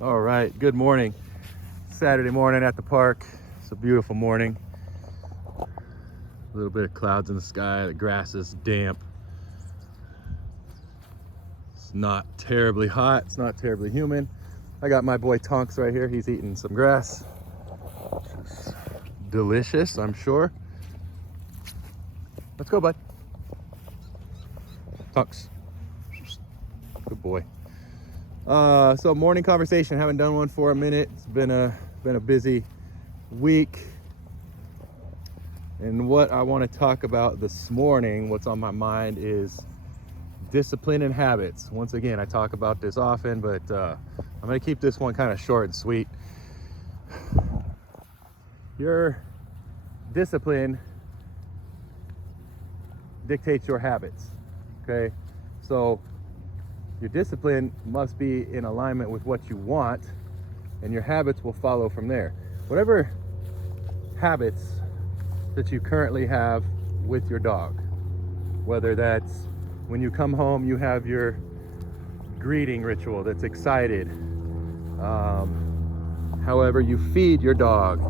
All right, good morning. Saturday morning at the park. It's a beautiful morning. A little bit of clouds in the sky. The grass is damp. It's not terribly hot. It's not terribly humid. I got my boy Tonks right here. He's eating some grass. Just delicious, I'm sure. Let's go, bud. Tonks. Good boy. So morning conversation. Haven't done one for a minute. It's been a busy week. And what I want to talk about this morning, what's on my mind, is discipline and habits. Once again, I talk about this often, but I'm going to keep this one kind of short and sweet. Your discipline dictates your habits. Okay, so your discipline must be in alignment with what you want, and your habits will follow from there. Whatever habits that you currently have with your dog, whether that's when you come home, you have your greeting ritual that's excited, however you feed your dog,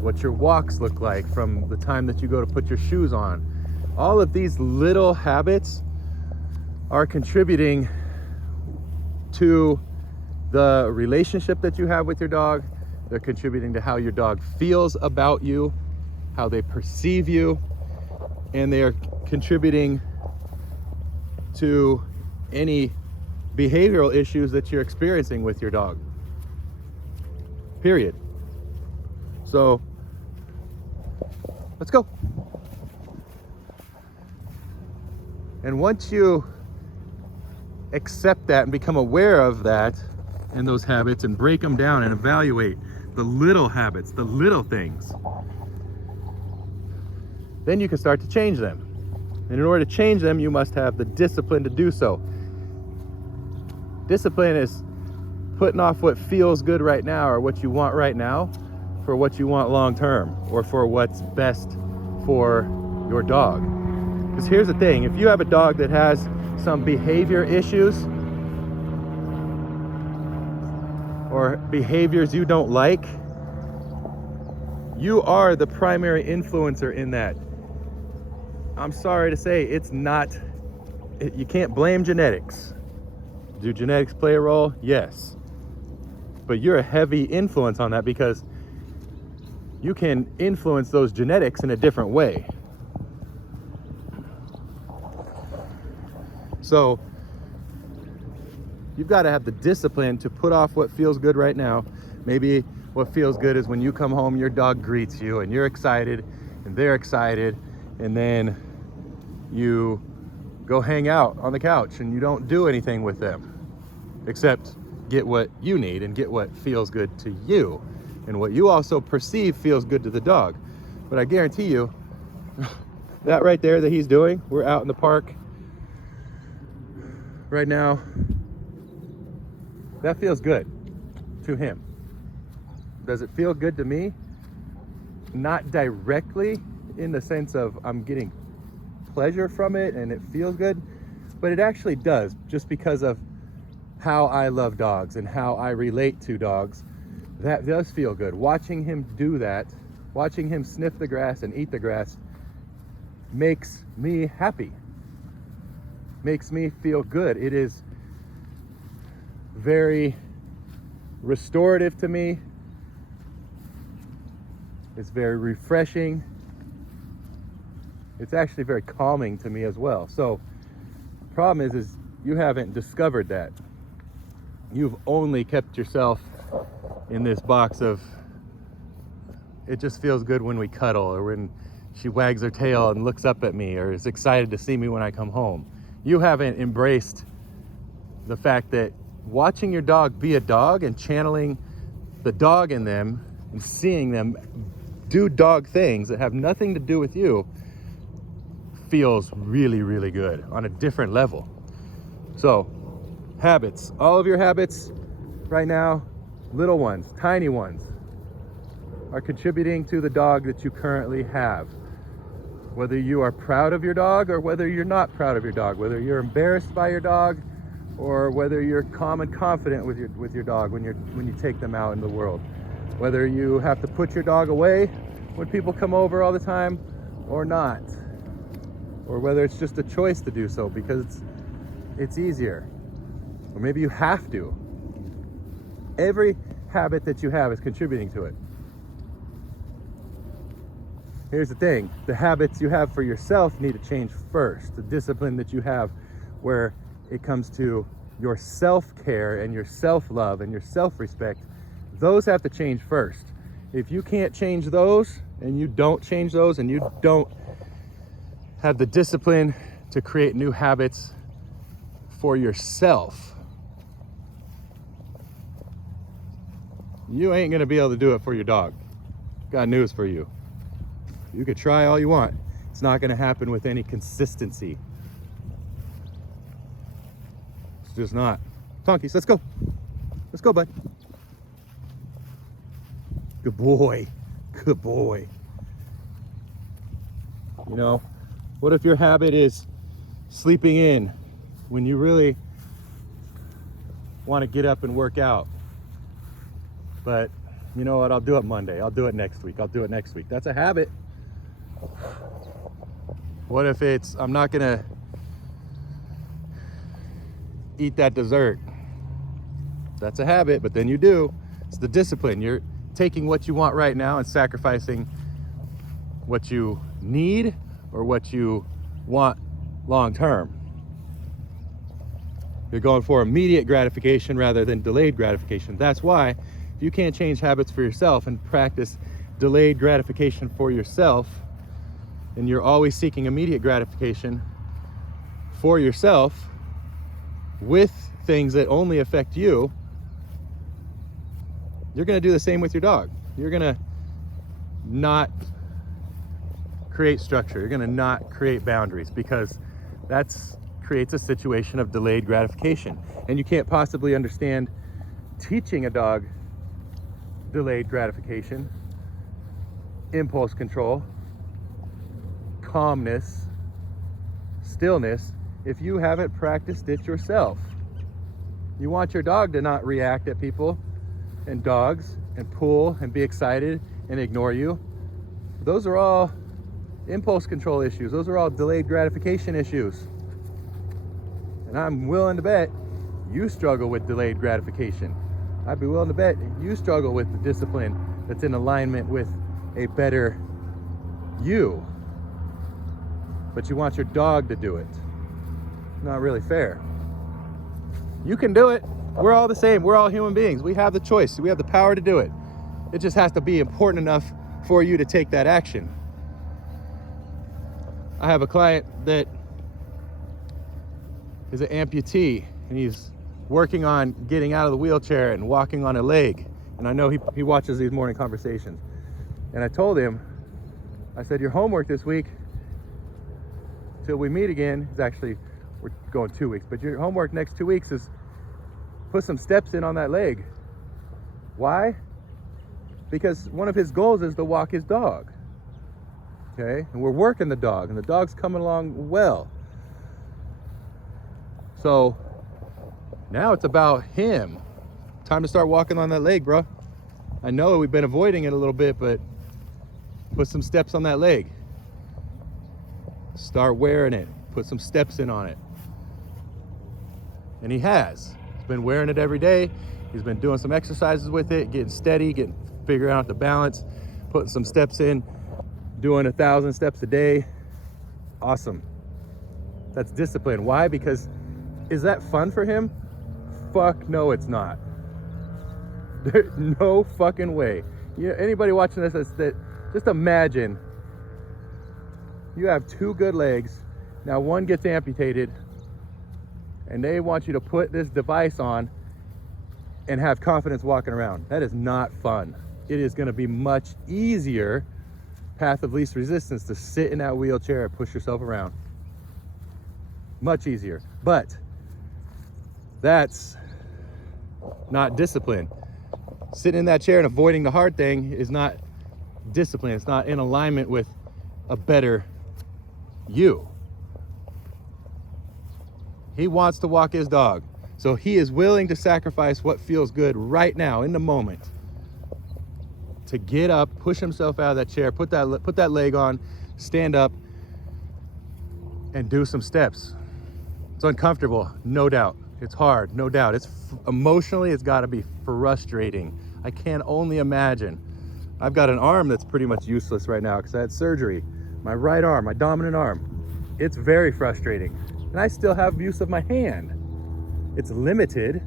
what your walks look like from the time that you go to put your shoes on, all of these little habits are contributing to the relationship that you have with your dog. They're contributing to how your dog feels about you, how they perceive you, and they are contributing to any behavioral issues that you're experiencing with your dog. Period. So, let's go. And once you accept that and become aware of that and those habits and break them down and evaluate the little habits, the little things, then you can start to change them. And in order to change them, you must have the discipline to do so. Discipline is putting off what feels good right now or what you want right now for what you want long term, or for what's best for your dog. Because here's the thing, if you have a dog that has some behavior issues or behaviors you don't like, you are the primary influencer in that. I'm sorry to say, you can't blame genetics. Do genetics play a role? Yes. But you're a heavy influence on that, because you can influence those genetics in a different way. So you've got to have the discipline to put off what feels good right now. Maybe what feels good is when you come home, your dog greets you and you're excited and they're excited, and then you go hang out on the couch and you don't do anything with them except get what you need and get what feels good to you and what you also perceive feels good to the dog. But I guarantee you, that right there that he's doing, we're out in the park right now, that feels good to him. Does it feel good to me? Not directly in the sense of I'm getting pleasure from it and it feels good, but it actually does, just because of how I love dogs and how I relate to dogs. That does feel good. Watching him do that, watching him sniff the grass and eat the grass, makes me happy, makes me feel good. It is very restorative to me. It's very refreshing. It's actually very calming to me as well. So the problem is you haven't discovered that. You've only kept yourself in this box of, it just feels good when we cuddle, or when she wags her tail and looks up at me, or is excited to see me when I come home. You haven't embraced the fact that watching your dog be a dog and channeling the dog in them and seeing them do dog things that have nothing to do with you feels really, really good on a different level. So, habits, all of your habits right now, little ones, tiny ones, are contributing to the dog that you currently have. Whether you are proud of your dog or whether you're not proud of your dog, whether you're embarrassed by your dog or whether you're calm and confident with your dog when you take them out in the world, whether you have to put your dog away when people come over all the time or not, or whether it's just a choice to do so because it's easier, or maybe you have to. Every habit that you have is contributing to it. Here's the thing, the habits you have for yourself need to change first. The discipline that you have where it comes to your self-care and your self-love and your self-respect, those have to change first. If you can't change those, and you don't change those, and you don't have the discipline to create new habits for yourself, you ain't gonna be able to do it for your dog. Got news for you. You could try all you want. It's not gonna happen with any consistency. It's just not. Tonkies, let's go. Let's go, bud. Good boy. Good boy. You know, what if your habit is sleeping in when you really want to get up and work out? But you know what? I'll do it Monday. I'll do it next week. I'll do it next week. That's a habit. What if it's, I'm not going to eat that dessert? That's a habit, but then you do. It's the discipline. You're taking what you want right now and sacrificing what you need or what you want long term. You're going for immediate gratification rather than delayed gratification. That's why if you can't change habits for yourself and practice delayed gratification for yourself, and you're always seeking immediate gratification for yourself with things that only affect you, you're going to do the same with your dog. You're going to not create structure. You're going to not create boundaries, because that creates a situation of delayed gratification. And you can't possibly understand teaching a dog delayed gratification, impulse control, calmness, stillness, if you haven't practiced it yourself. You want your dog to not react at people and dogs and pull and be excited and ignore you. Those are all impulse control issues. Those are all delayed gratification issues. And I'm willing to bet you struggle with delayed gratification. I'd be willing to bet you struggle with the discipline that's in alignment with a better you. But you want your dog to do it. Not really fair. You can do it. We're all the same. We're all human beings. We have the choice. We have the power to do it. It just has to be important enough for you to take that action. I have a client that is an amputee, and he's working on getting out of the wheelchair and walking on a leg. And I know he watches these morning conversations. And I told him, I said, your homework this week, till we meet again, is actually, we're going 2 weeks, but your homework next 2 weeks is put some steps in on that leg. Why? Because one of his goals is to walk his dog. Okay? And we're working the dog, and the dog's coming along well. So now it's about him. Time to start walking on that leg, bro. I know we've been avoiding it a little bit, but put some steps on that leg. Start wearing it. Put some steps in on it. And he has. He's been wearing it every day. He's been doing some exercises with it, getting steady, figuring out the balance, putting some steps in, doing 1,000 steps a day. Awesome. That's discipline. Why? Because is that fun for him? Fuck no, it's not. There's no fucking way. You know, anybody watching this, that just imagine you have 2 good legs. Now one gets amputated, and they want you to put this device on and have confidence walking around. That is not fun. It is going to be much easier, path of least resistance, to sit in that wheelchair and push yourself around. Much easier. But that's not discipline. Sitting in that chair and avoiding the hard thing is not discipline. It's not in alignment with a better you. He wants to walk his dog. So he is willing to sacrifice what feels good right now in the moment to get up, push himself out of that chair, put that leg on, stand up, and do some steps. It's uncomfortable, no doubt. It's hard, no doubt. Emotionally, it's got to be frustrating. I can only imagine. I've got an arm that's pretty much useless right now because I had surgery. My right arm, my dominant arm. It's very frustrating. And I still have use of my hand. It's limited,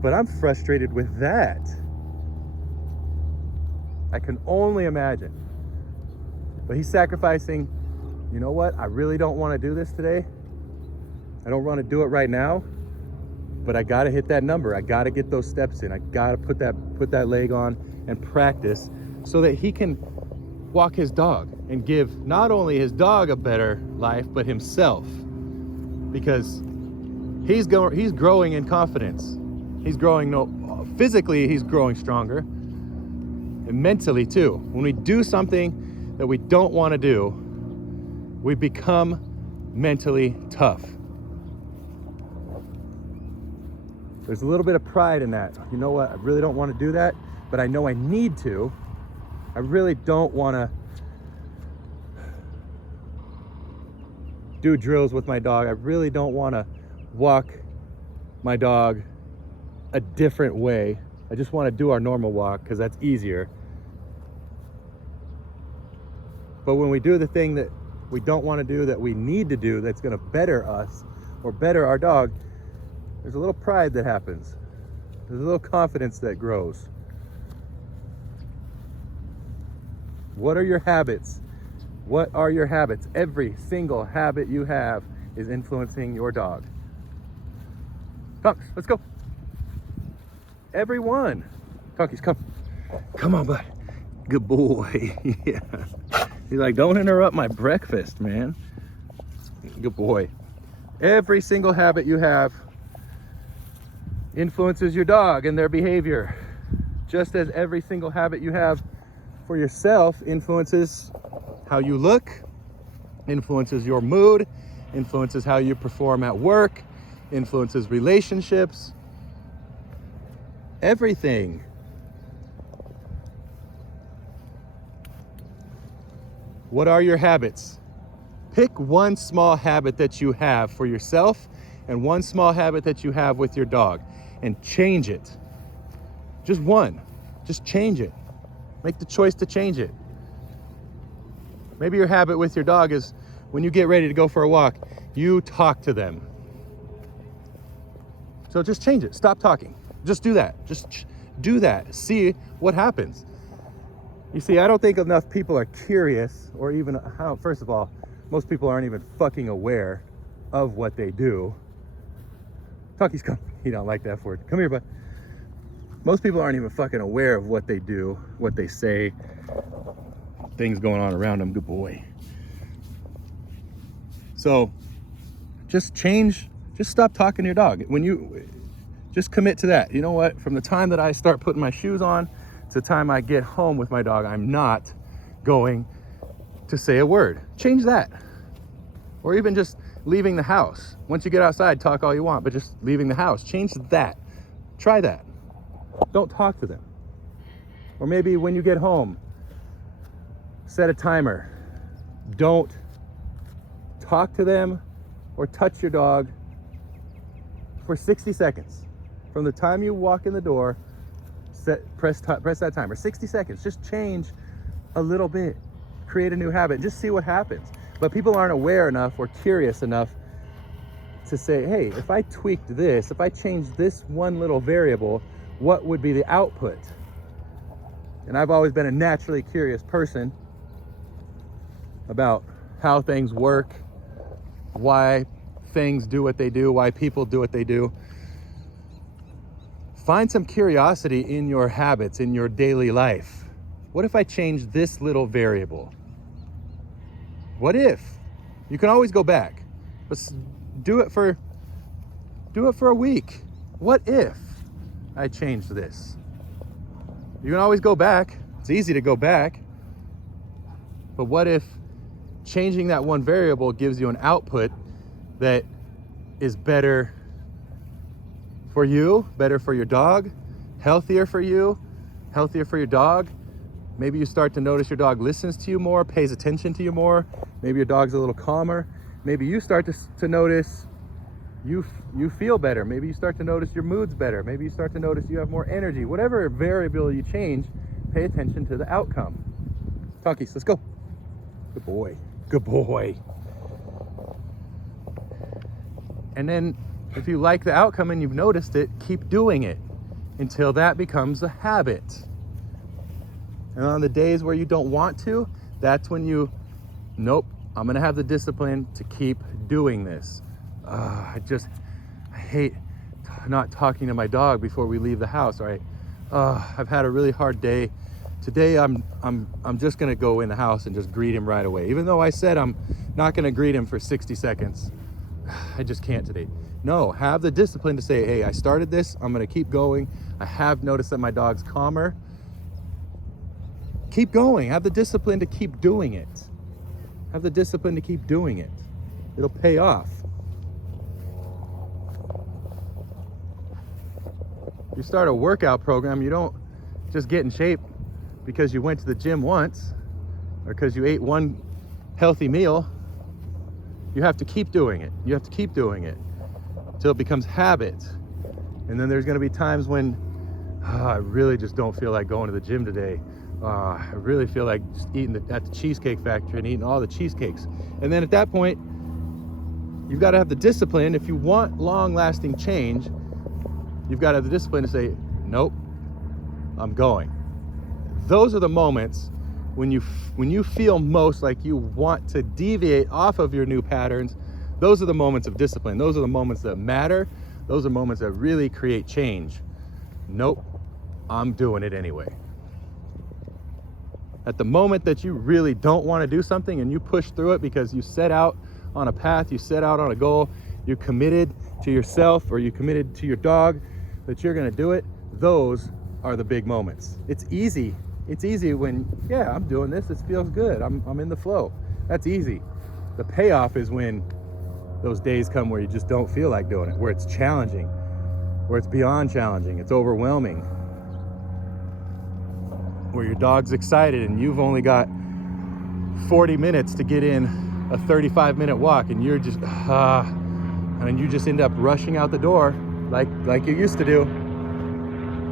but I'm frustrated with that. I can only imagine. But he's sacrificing, you know what? I really don't want to do this today. I don't want to do it right now, but I got to hit that number. I got to get those steps in. I got to put that leg on and practice so that he can walk his dog and give not only his dog a better life, but himself. Because he's growing in confidence. He's growing, physically, he's growing stronger. And mentally too. When we do something that we don't want to do, we become mentally tough. There's a little bit of pride in that. You know what? I really don't want to do that, but I know I need to. I really don't want to do drills with my dog. I really don't want to walk my dog a different way. I just want to do our normal walk because that's easier. But when we do the thing that we don't want to do, that we need to do, that's going to better us or better our dog, there's a little pride that happens. There's a little confidence that grows. What are your habits? What are your habits? Every single habit you have is influencing your dog. Tonks, let's go. Everyone. Tonkies, come. Come on, bud. Good boy. Yeah. He's like, don't interrupt my breakfast, man. Good boy. Every single habit you have influences your dog and their behavior. Just as every single habit you have for yourself influences how you look, influences your mood, influences how you perform at work, influences relationships, everything. What are your habits? Pick one small habit that you have for yourself and one small habit that you have with your dog and change it. Just one. Just change it. Make the choice to change it. Maybe your habit with your dog is when you get ready to go for a walk, you talk to them. So just change it. Stop talking. Just do that. Just do that. See what happens. You see, I don't think enough people are curious or even how, first of all, most people aren't even fucking aware of what they do. Talkies, come. He don't like that word. Come here, bud. Most people aren't even fucking aware of what they do, what they say, things going on around them. Good boy. So just change, just stop talking to your dog. When you just commit to that. You know what? From the time that I start putting my shoes on to the time I get home with my dog, I'm not going to say a word. Change that. Or even just leaving the house. Once you get outside, talk all you want, but just leaving the house. Change that. Try that. Don't talk to them. Or maybe when you get home, set a timer. Don't talk to them or touch your dog for 60 seconds. From the time you walk in the door, press that timer. 60 seconds. Just change a little bit. Create a new habit. Just see what happens. But people aren't aware enough or curious enough to say, hey, if I tweaked this, if I changed this one little variable, what would be the output? And I've always been a naturally curious person about how things work, why things do what they do, why people do what they do. Find some curiosity in your habits, in your daily life. What if I change this little variable? What if? You can always go back. Let's do it for a week. What if I change this? You can always go back. It's easy to go back. But what if changing that one variable gives you an output that is better for you, better for your dog, healthier for you, healthier for your dog. Maybe you start to notice your dog listens to you more, pays attention to you more. Maybe your dog's a little calmer. Maybe you start to notice you feel better. Maybe you start to notice your mood's better. Maybe you start to notice you have more energy. Whatever variable you change, pay attention to the outcome. Tonkies, let's go. Good boy, good boy. And then if you like the outcome and you've noticed it, keep doing it until that becomes a habit. And on the days where you don't want to, that's when you, nope, I'm gonna have the discipline to keep doing this. I hate not talking to my dog before we leave the house, right? I've had a really hard day. Today I'm just gonna go in the house and just greet him right away. Even though I said I'm not gonna greet him for 60 seconds. I just can't today. No, have the discipline to say, hey, I started this, I'm gonna keep going. I have noticed that my dog's calmer. Keep going, have the discipline to keep doing it. Have the discipline to keep doing it. It'll pay off. You start a workout program, you don't just get in shape because you went to the gym once or because you ate one healthy meal. You have to keep doing it. You have to keep doing it until it becomes habit. And then there's gonna be times when I really just don't feel like going to the gym today. I really feel like just eating at the Cheesecake Factory and eating all the cheesecakes. And then at that point, you've got to have the discipline. If you want long-lasting change, you've got to have the discipline to say, nope, I'm going. Those are the moments when you feel most like you want to deviate off of your new patterns. Those are the moments of discipline. Those are the moments that matter. Those are moments that really create change. Nope, I'm doing it anyway. At the moment that you really don't want to do something and you push through it because you set out on a path, you set out on a goal, you're committed to yourself or you committed to your dog that you're going to do it, those are the big moments. It's easy. It's easy when, yeah, I'm doing this, it feels good, I'm in the flow. That's easy. The payoff is when those days come where you just don't feel like doing it, where it's challenging, where it's beyond challenging, it's overwhelming, where your dog's excited and you've only got 40 minutes to get in a 35-minute walk and you're just, and you just end up rushing out the door like you used to do.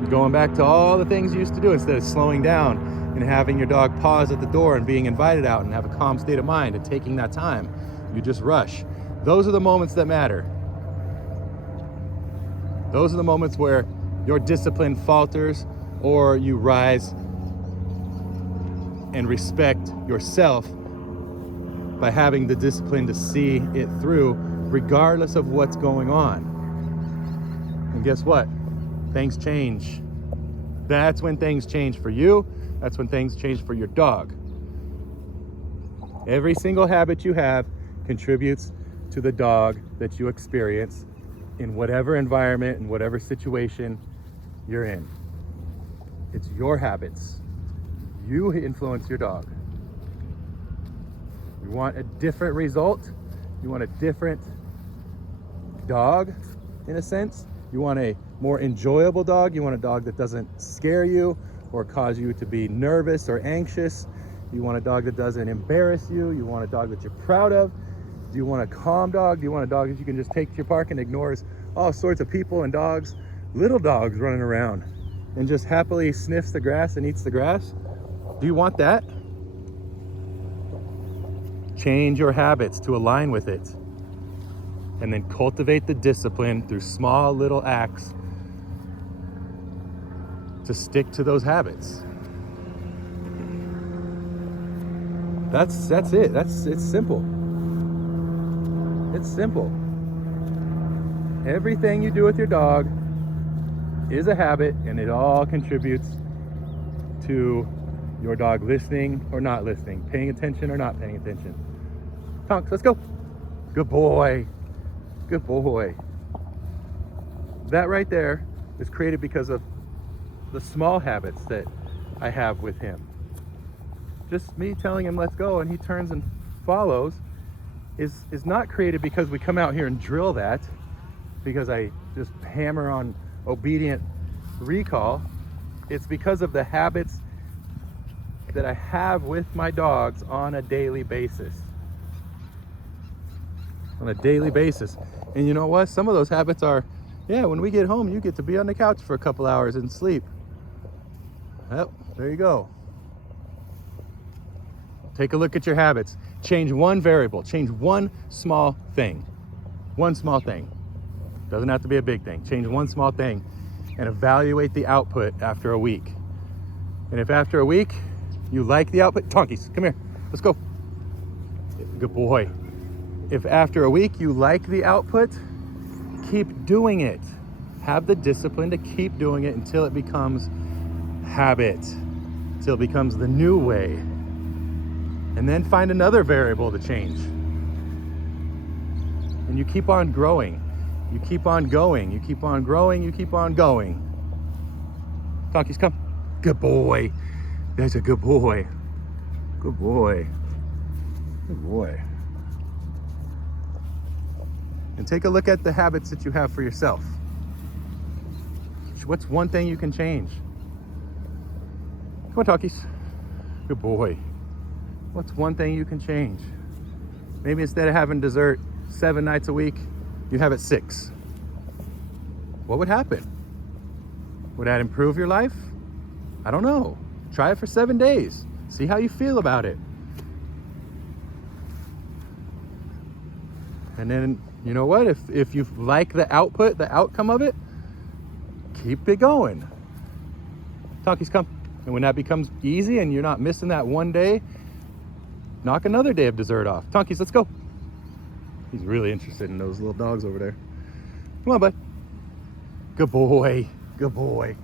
You're going back to all the things you used to do instead of slowing down and having your dog pause at the door and being invited out and have a calm state of mind and taking that time. You just rush. Those are the moments that matter. Those are the moments where your discipline falters or you rise and respect yourself by having the discipline to see it through regardless of what's going on. And guess what? Things change. That's when things change for you. That's when things change for your dog. Every single habit you have contributes to the dog that you experience in whatever environment, in whatever situation you're in. It's your habits. You influence your dog. You want a different result? You want a different dog, in a sense? You want a more enjoyable dog? You want a dog that doesn't scare you or cause you to be nervous or anxious? You want a dog that doesn't embarrass you? You want a dog that you're proud of? Do you want a calm dog? Do you want a dog that you can just take to your park and ignores all sorts of people and dogs, little dogs running around and just happily sniffs the grass and eats the grass? Do you want that? Change your habits to align with it. And then cultivate the discipline through small little acts to stick to those habits. That's it. It's simple. It's simple. Everything you do with your dog is a habit, and it all contributes to your dog listening or not listening, paying attention or not paying attention. Tonks, let's go. Good boy. Good boy. That right there is created because of the small habits that I have with him. Just me telling him let's go and he turns and follows is not created because we come out here and drill that, because I just hammer on obedient recall. It's because of the habits that I have with my dogs on a daily basis. On a daily basis. And you know what? Some of those habits are, yeah, when we get home, you get to be on the couch for a couple hours and sleep. Yep, there you go. Take a look at your habits. Change one variable. Change one small thing. One small thing. Doesn't have to be a big thing. Change one small thing and evaluate the output after a week. And if after a week you like the output, Tonkies, come here, let's go. Good boy. If after a week you like the output, keep doing it. Have the discipline to keep doing it until it becomes habit, until it becomes the new way. And then find another variable to change. And you keep on growing. You keep on going. You keep on growing. You keep on going. Tonkies, come. Good boy. That's a good boy. Good boy. Good boy. And take a look at the habits that you have for yourself. What's one thing you can change? Come on, Tonkies. Good boy. What's one thing you can change? Maybe instead of having dessert 7 nights a week, you have it 6. What would happen? Would that improve your life? I don't know. Try it for 7 days. See how you feel about it. And then, you know what? If you like the output, the outcome of it, keep it going. Tonkies, come. And when that becomes easy and you're not missing that one day, knock another day of dessert off. Tonkies, let's go. He's really interested in those little dogs over there. Come on, bud. Good boy. Good boy.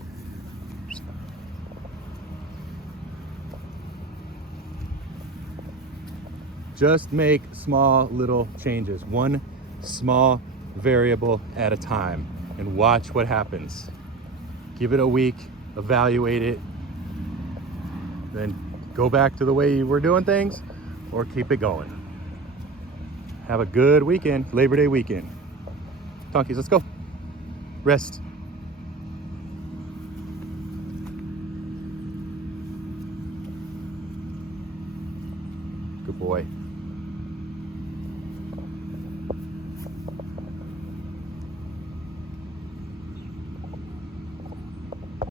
Just make small little changes, one small variable at a time, and watch what happens. Give it a week, evaluate it, then go back to the way you were doing things, or keep it going. Have a good weekend, Labor Day weekend. Tonkies, let's go. Rest. Good boy.